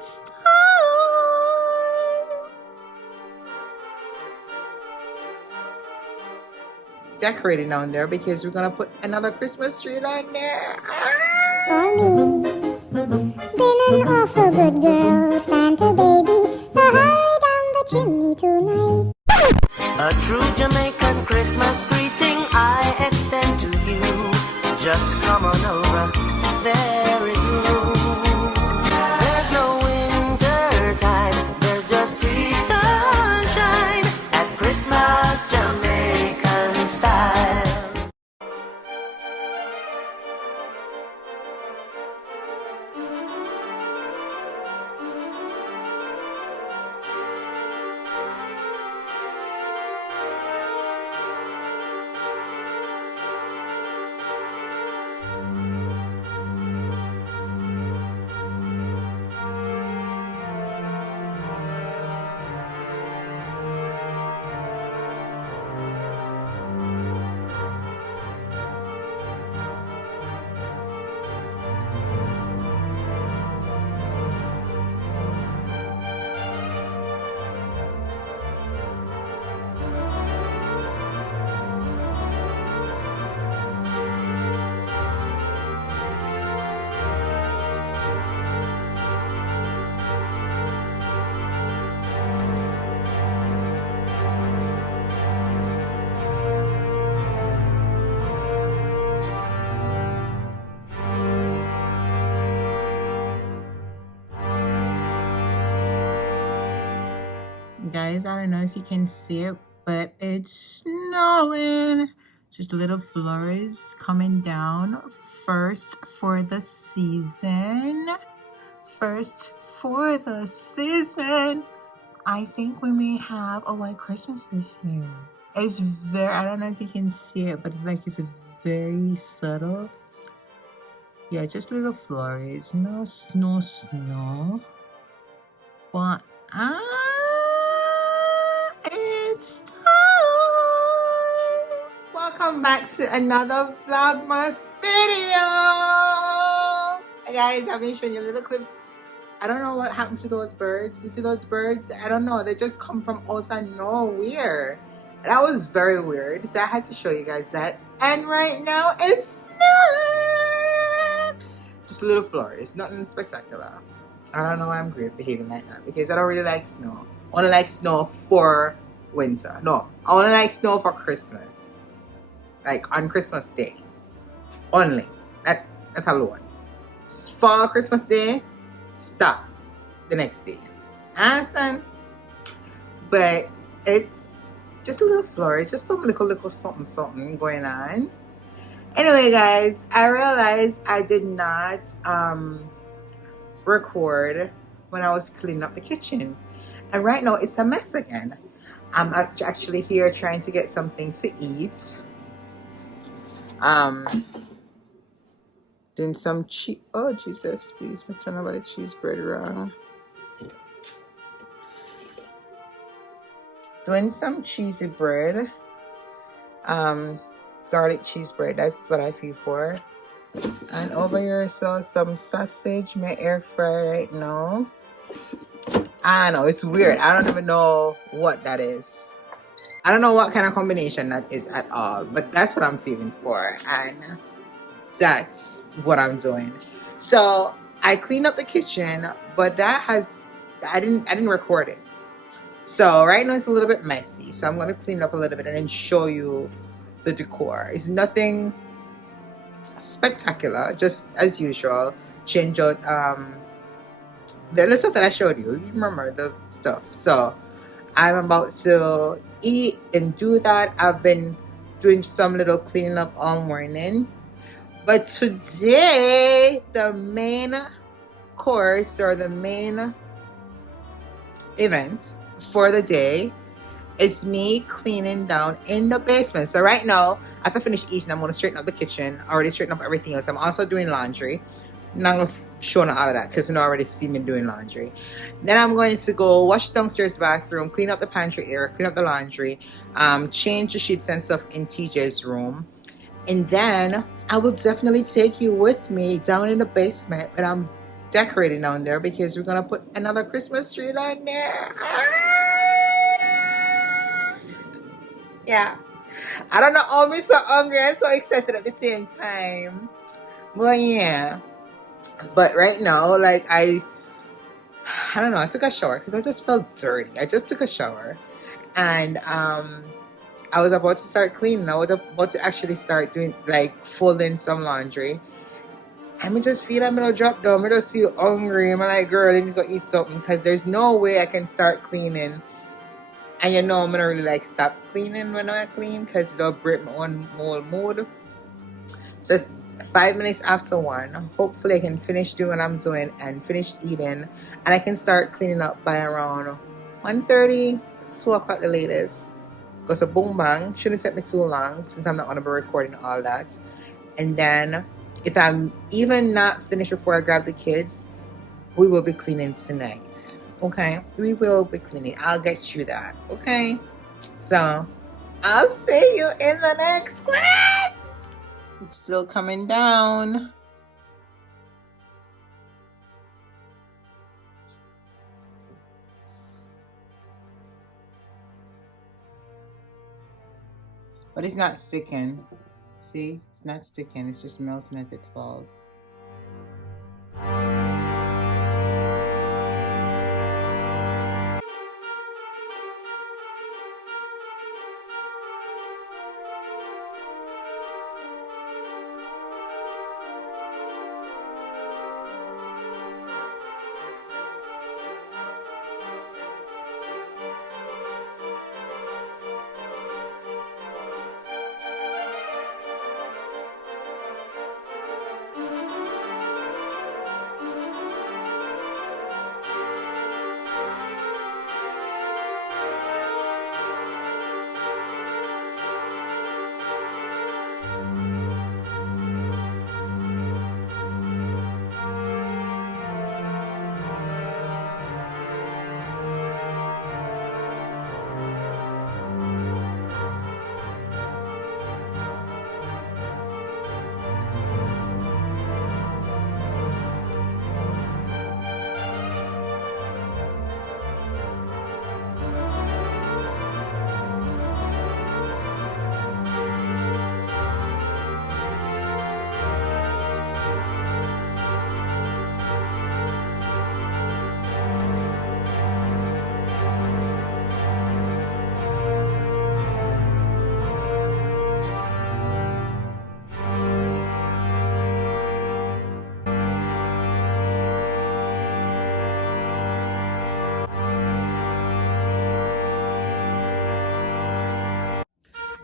it's time. Decorating down there because we're gonna put another Christmas tree down there. For me, been an awful good girl, Santa baby, so hurry down the chimney tonight. A true Jamaican Christmas greeting I extend to you. Just come on over, there is room. There's no winter time, there's just sweet sunshine at Christmas Jamaican style. Guys, I don't know if you can see it, but it's snowing. Just little flurries coming down. First for the season. I think we may have a white Christmas this year. It's very, I don't know if you can see it, but it's very subtle. Yeah, just little flurries. No snow. But it's time! Welcome back to another Vlogmas video! Guys, I've been showing you little clips. I don't know what happened to those birds. You see those birds? I don't know. They just come from outside nowhere. That was very weird. So I had to show you guys that. And right now, it's snowing! Just little flurries. Nothing spectacular. I don't know why I'm behaving like that. Because I don't really like snow. I only like snow for winter. No, I only like snow for Christmas. Like on Christmas Day. Only. That's alone. For Christmas Day, stop the next day. I understand? But it's just a little flurry. Just some little something going on. Anyway, guys, I realized I did not record when I was cleaning up the kitchen. And right now it's a mess again. I'm actually here trying to get something to eat. Doing some cheese. Oh Jesus, please, I'm turning about the cheese bread wrong. Doing some cheesy bread. Garlic cheese bread. That's what I feel for. And over here, so some sausage, my air fry right now. I don't know, it's weird. I don't even know what that is. I don't know what kind of combination that is at all, but that's what I'm feeling for, and that's what I'm doing. So I cleaned up the kitchen, but I didn't record it. So right now it's a little bit messy. So I'm gonna clean it up a little bit and then show you the decor. It's nothing spectacular, just as usual. Change out the stuff that I showed you. You remember the stuff. So I'm about to eat and do that. I've been doing some little cleaning up all morning. But today, the main course or the main event for the day is me cleaning down in the basement. So right now, after I finish eating, I'm going to straighten up the kitchen. I already straightened up everything else. I'm also doing laundry. Not going to show all of that because you already see me doing laundry. Then I'm going to go wash the downstairs bathroom, clean up the pantry area, clean up the laundry, change the sheets and stuff in TJ's room. And then I will definitely take you with me down in the basement when I'm decorating down there because we're gonna put another Christmas tree down there. Yeah, I don't know. Oh, I'm so hungry and so excited at the same time. But yeah, but right now, like I don't know. I took a shower because I just felt dirty. I just took a shower, and I was about to start cleaning. I was about to actually start doing like folding some laundry. I just feel I'm gonna drop down. I just feel hungry. I'm like, girl, I need to go eat something because there's no way I can start cleaning. And you know, I'm gonna really like stop cleaning when I clean because it'll break my own whole mood. So it's 5 minutes after 1. Hopefully, I can finish doing what I'm doing and finish eating, and I can start cleaning up by around 1:30, 2 o'clock the latest. Because a boom bang shouldn't take me too long since I'm not gonna be recording all that. And then if I'm even not finished before I grab the kids, we will be cleaning tonight. Okay, we will be cleaning. I'll get through that. Okay, so I'll see you in the next clip. It's still coming down. But it's not sticking. See, it's not sticking. It's just melting as it falls.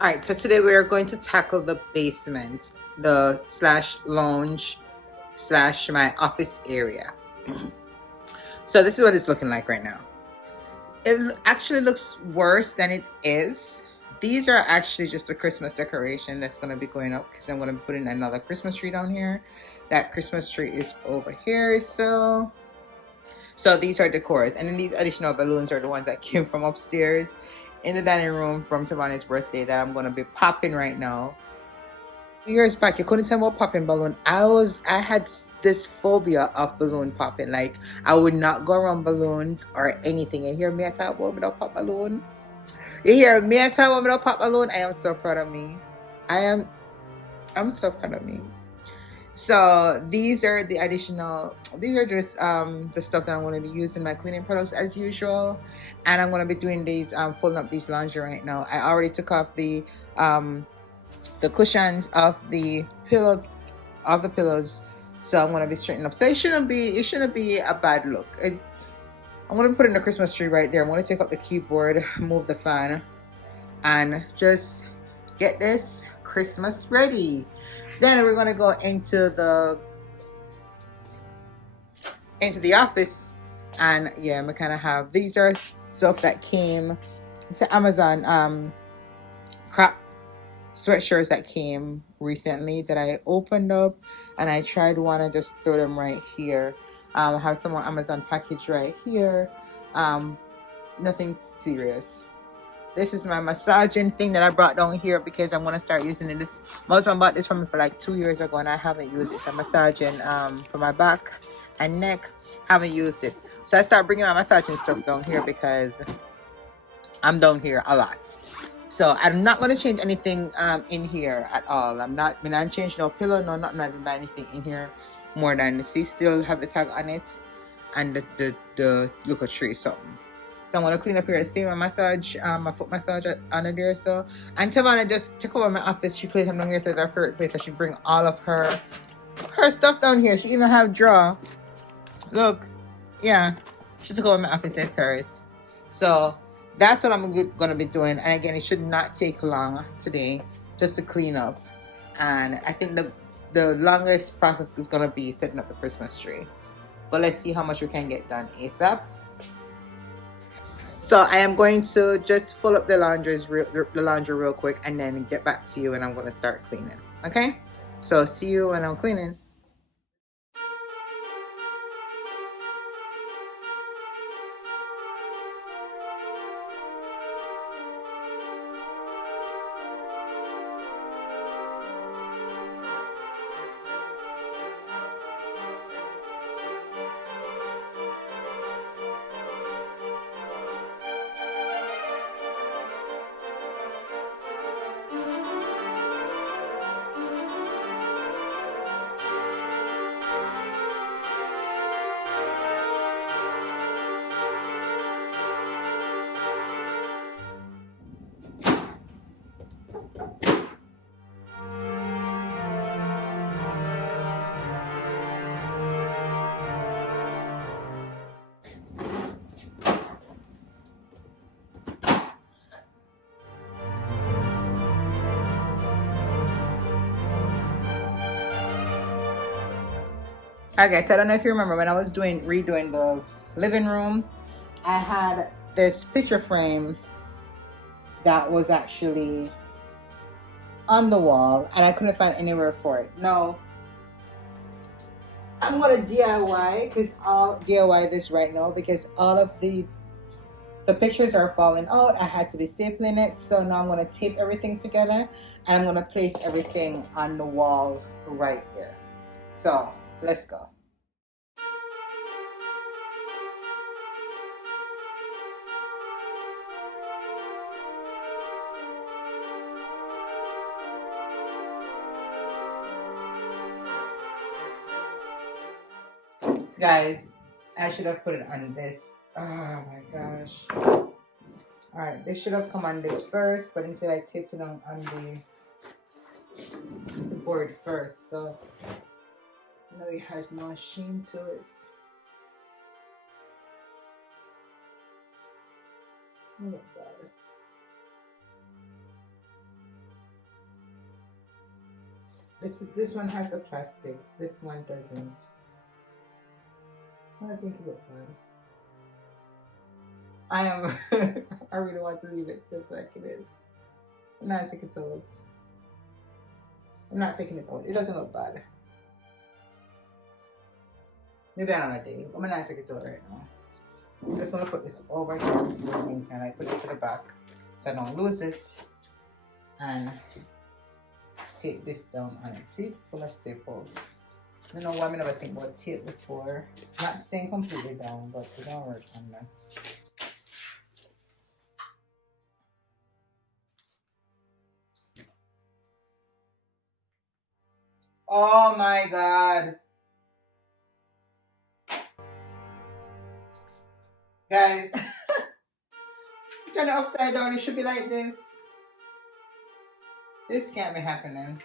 All right, so today we are going to tackle the basement, the slash lounge slash my office area. So this is what it's looking like right now. It actually looks worse than it is. These are actually just a Christmas decoration that's going to be going up because I'm going to be putting another Christmas tree down here. That Christmas tree is over here. So these are decors, and then these additional balloons are the ones that came from upstairs in the dining room from Tavani's birthday that I'm going to be popping right now. Years back, you couldn't tell me about popping balloon. I had this phobia of balloon popping. Like, I would not go around balloons or anything. You hear me at talk about without pop balloon? You hear me at talk about without pop balloon? I am so proud of me. I'm so proud of me. So these are the additional, these are just the stuff that I'm going to be using my cleaning products as usual, and I'm going to be doing these folding up these laundry right now. I already took off the cushions of the pillows, so I'm going to be straightening up. So it shouldn't be a bad look. I'm going to be putting the Christmas tree right there. I'm going to take up the keyboard, move the fan, and just get this Christmas ready. Then we're going to go into the office, and yeah, we kind of have, these are stuff that came to Amazon, crop sweatshirts that came recently that I opened up, and I tried one and just throw them right here. I have some more Amazon package right here. Nothing serious. This is my massaging thing that I brought down here because I'm gonna start using it. This my husband bought this from me for like 2 years ago, and I haven't used it. I'm massaging for my back and neck. Haven't used it, so I start bringing my massaging stuff down here because I'm down here a lot. So I'm not gonna change anything in here at all. I'm not change no pillow, no nothing. I didn't buy anything in here more than see. Still have the tag on it and the look tree something. So I'm gonna clean up here. See my massage, my foot massage under there. So and Tavana just took over my office. She plays them down here. So it's our favorite place. So she bring all of her stuff down here. She even have drawer. Look, yeah, she took over my office. That's hers. So that's what I'm gonna be doing. And again, it should not take long today just to clean up. And I think the longest process is gonna be setting up the Christmas tree. But let's see how much we can get done ASAP. So I am going to just fill up the laundry real quick and then get back to you, and I'm going to start cleaning. Okay? So see you when I'm cleaning. Alright guys, I don't know if you remember when I was redoing the living room, I had this picture frame that was actually on the wall and I couldn't find anywhere for it. No, I'm gonna DIY this right now because all of the pictures are falling out. I had to be stapling it, so now I'm gonna tape everything together and I'm gonna place everything on the wall right there. So let's go. Guys, I should have put it on this. Oh my gosh. Alright, this should have come on this first, but instead I taped it on the board first. So now it has no sheen to it. Oh my God. This one has a plastic. This one doesn't. I think it looks bad. I really want to leave it just like it is. I'm not taking it out. I'm not taking it out. It doesn't look bad. Maybe another day. I'm not taking it out right now. I'm just gonna put this over here for the meantime. I put it to the back so I don't lose it. And take this down on it. See, full of staples. I don't know why I never think about tape before. Not staying completely down, but we're gonna work on this. Oh my God. Guys, turn it upside down. It should be like this. This can't be happening.